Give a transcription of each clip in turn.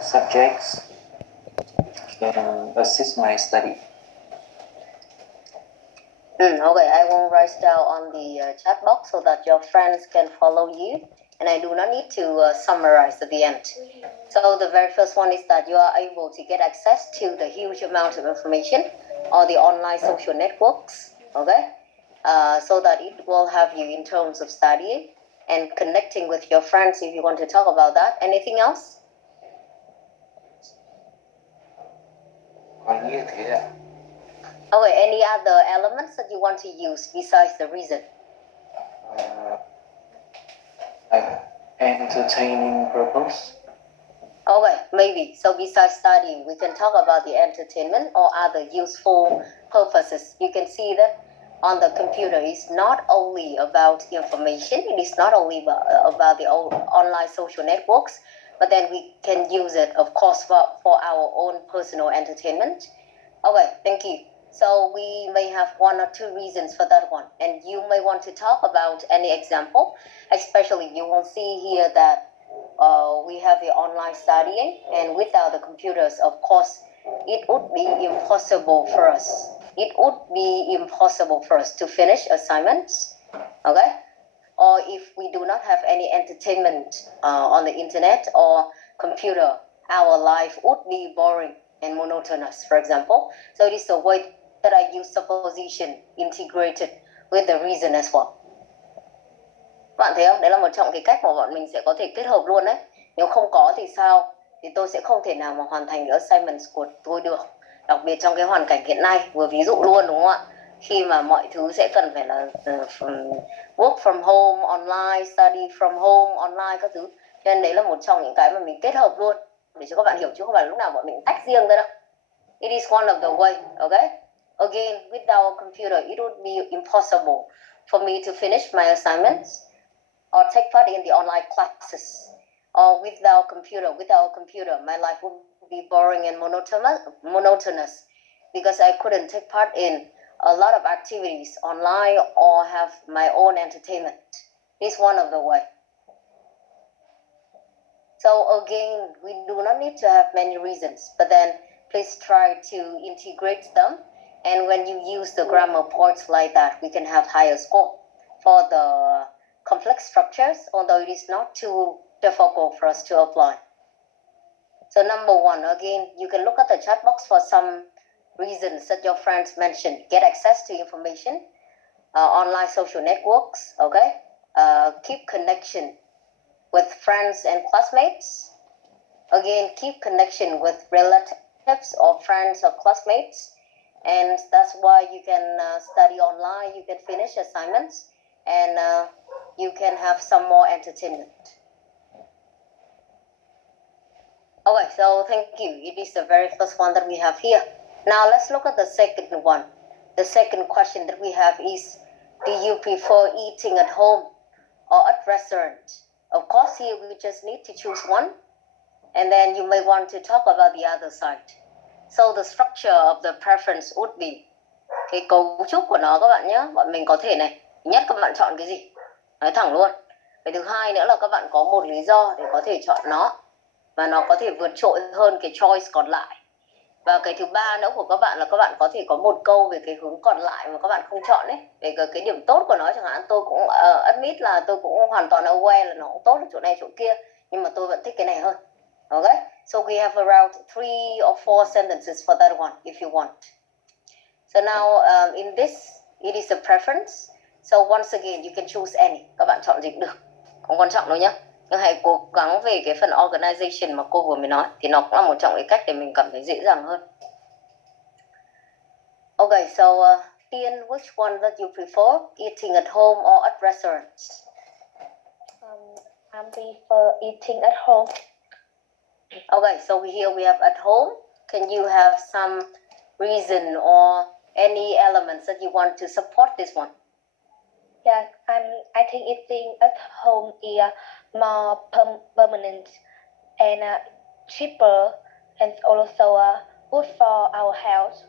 subjects can assist my study. Okay, I will write down on the chat box so that your friends can follow you, and I do not need to summarize at the end. So the very first one is that you are able to get access to the huge amount of information or the online social networks, okay? So that it will have you in terms of studying and connecting with your friends if you want to talk about that. Anything else? Còn như thế ạ. Okay, any other elements that you want to use besides the reason? Like entertaining purpose. Okay, maybe. So besides studying, we can talk about the entertainment or other useful purposes. You can see that on the computer, it's not only about information, it is not only about the online social networks, but then we can use it, of course, for our own personal entertainment. Okay, thank you. So we may have one or two reasons for that one, and you may want to talk about any example. Especially, you will see here that we have the online studying, and without the computers, of course, it would be impossible for us. It would be impossible for us to finish assignments, okay? Or if we do not have any entertainment on the internet or computer, our life would be boring and monotonous, for example. So it is the way that I use supposition integrated with the reason as well. Bạn thấy không? Đấy là một trong cái cách mà bọn mình sẽ có thể kết hợp luôn đấy. Nếu không có thì sao? Thì tôi sẽ không thể nào mà hoàn thành cái assignment của tôi được. Đặc biệt trong cái hoàn cảnh hiện nay, vừa ví dụ luôn đúng không ạ? Khi mà mọi thứ sẽ cần phải là work from home, online, study from home, online các thứ. Cho nên đấy là một trong những cái mà mình kết hợp luôn để cho các bạn hiểu, chứ không phải lúc nào bọn mình tách riêng ra đâu. It is one of the way, okay? Again, without a computer, it would be impossible for me to finish my assignments or take part in the online classes. Or without a computer, my life would be boring and monotonous because I couldn't take part in a lot of activities online or have my own entertainment. It's one of the way. So again, we do not need to have many reasons, but then please try to integrate them. And when you use the grammar parts like that, we can have higher score for the complex structures, although it is not too difficult for us to apply. So number one, again, you can look at the chat box for some reasons that your friends mentioned. Get access to information, online social networks, okay? Keep connection with friends and classmates. Again, keep connection with relatives or friends or classmates. And that's why you can study online, you can finish assignments, and you can have some more entertainment. Okay, so thank you. It is the very first one that we have here. Now let's look at the second one. The second question that we have is, do you prefer eating at home or at restaurant? Of course, here we just need to choose one, and then you may want to talk about the other side. So the structure of the preference would be, cái cấu trúc của nó các bạn nhé, bọn mình có thể này, thứ nhất các bạn chọn cái gì? Nói thẳng luôn. Cái thứ hai nữa là các bạn có một lý do để có thể chọn nó, và nó có thể vượt trội hơn cái choice còn lại. Và cái thứ ba nữa của các bạn là các bạn có thể có một câu về cái hướng còn lại mà các bạn không chọn đấy. Về cái điểm tốt của nó chẳng hạn, tôi cũng admit là tôi cũng hoàn toàn aware là nó cũng tốt ở chỗ này chỗ kia, nhưng mà tôi vẫn thích cái này hơn. Okay, so we have around 3 or 4 sentences for that one if you want. So now in this, it is a preference. So once again, you can choose any. Các bạn chọn gì cũng được, không quan trọng đâu nhé. Nhưng hãy cố gắng về cái phần organization mà cô vừa mới nói, thì nó cũng là một trong cái cách để mình cảm thấy dễ dàng hơn. Okay, so Tiên, which one that you prefer, eating at home or at restaurants? I prefer eating at home. Okay, so here we have at home. Can you have some reason or any elements that you want to support this one? Yeah, I think eating at home is more permanent and cheaper, and also good for our health.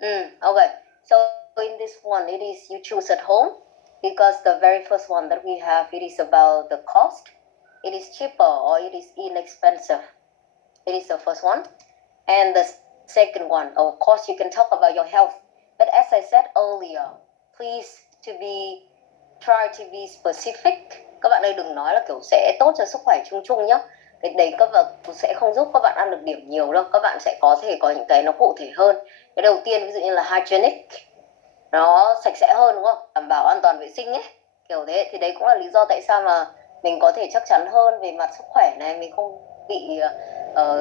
Okay, so in this one, it is you choose at home because the very first one that we have, it is about the cost. it is cheaper or it is inexpensive. It is the first one. And the second one, of course, you can talk about your health. But as I said earlier, please try to be specific. Các bạn ơi đừng nói là kiểu sẽ tốt cho sức khỏe chung chung nhá. Cái đấy các bạn sẽ không giúp các bạn ăn được điểm nhiều đâu. Các bạn sẽ có thể có những cái nó cụ thể hơn. Cái đầu tiên ví dụ như là hygienic, nó sạch sẽ hơn đúng không? Đảm bảo an toàn vệ sinh ấy. Kiểu thế thì đấy cũng là lý do tại sao mà mình có thể chắc chắn hơn về mặt sức khỏe này, mình không bị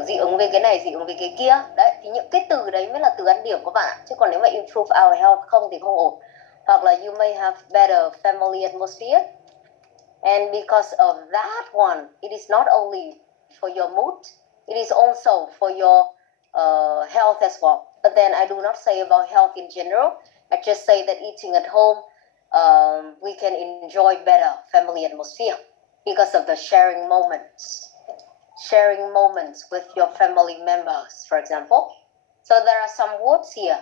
dị ứng với cái này, dị ứng với cái kia. Đấy, thì những cái từ đấy mới là từ ăn điểm của bạn ạ. Chứ còn nếu mà improve our health không thì không ổn. Hoặc là you may have better family atmosphere. And because of that one, it is not only for your mood, it is also for your health as well. But then I do not say about health in general. I just say that eating at home, we can enjoy better family atmosphere because of the sharing moments with your family members, for example. So there are some words here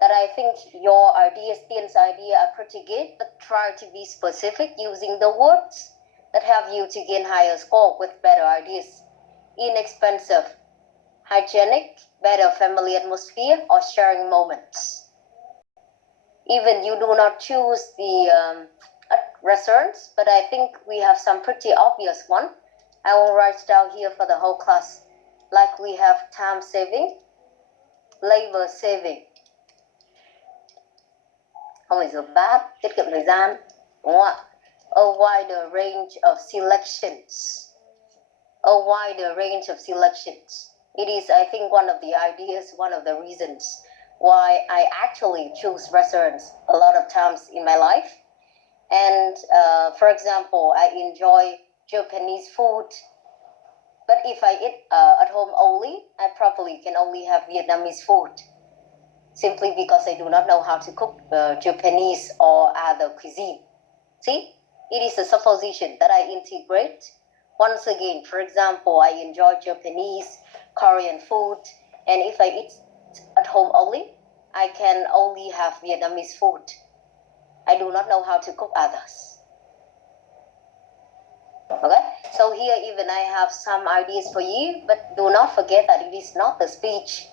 that I think your ideas, Tian's idea, are pretty good, but try to be specific using the words that have you to gain higher score with better ideas. Inexpensive, hygienic, better family atmosphere, or sharing moments. Even you do not choose the restaurants, but I think we have some pretty obvious one. I will write down here for the whole class. Like we have time saving, labor saving. Không phải rửa bát, tiết kiệm thời gian, đúng không ạ? A wider range of selections. A wider range of selections. It is, I think, one of the ideas, one of the reasons why I actually choose restaurants a lot of times in my life. And for example, I enjoy Japanese food. But if I eat at home only, I probably can only have Vietnamese food. Simply because I do not know how to cook Japanese or other cuisine. See, it is a supposition that I integrate. Once again, for example, I enjoy Japanese, Korean food, and if I eat at home only, I can only have Vietnamese food. I do not know how to cook others. Okay, so here even I have some ideas for you, but do not forget that it is not the speech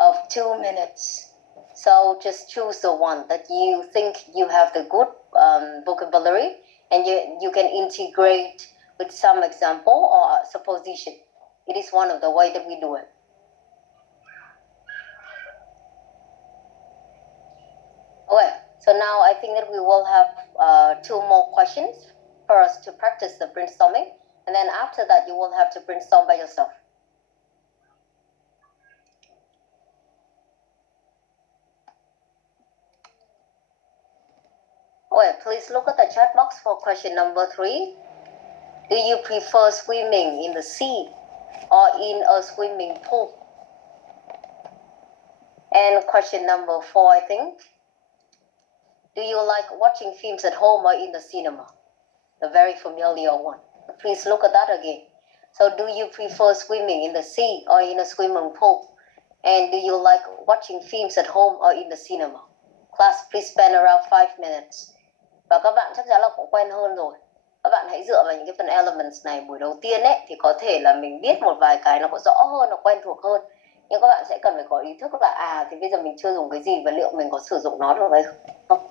of 2 minutes. So just choose the one that you think you have the good vocabulary and you can integrate with some example or supposition. It is one of the way that we do it. Okay, so now I think that we will have 2 more questions for us to practice the brainstorming. And then after that, you will have to brainstorm by yourself. Okay, please look at the chat box for question number 3. Do you prefer swimming in the sea or in a swimming pool? And question number 4, I think. Do you like watching films at home or in the cinema? The very familiar one. Please look at that again. So do you prefer swimming in the sea or in a swimming pool? And do you like watching films at home or in the cinema? Class, please spend around 5 minutes. Và các bạn chắc chắn là cũng quen hơn rồi. Các bạn hãy dựa vào những cái phần elements này buổi đầu tiên ấy, thì có thể là mình biết một vài cái nó có rõ hơn, nó quen thuộc hơn. Nhưng các bạn sẽ cần phải có ý thức là thì bây giờ mình chưa dùng cái gì và liệu mình có sử dụng nó được hay không.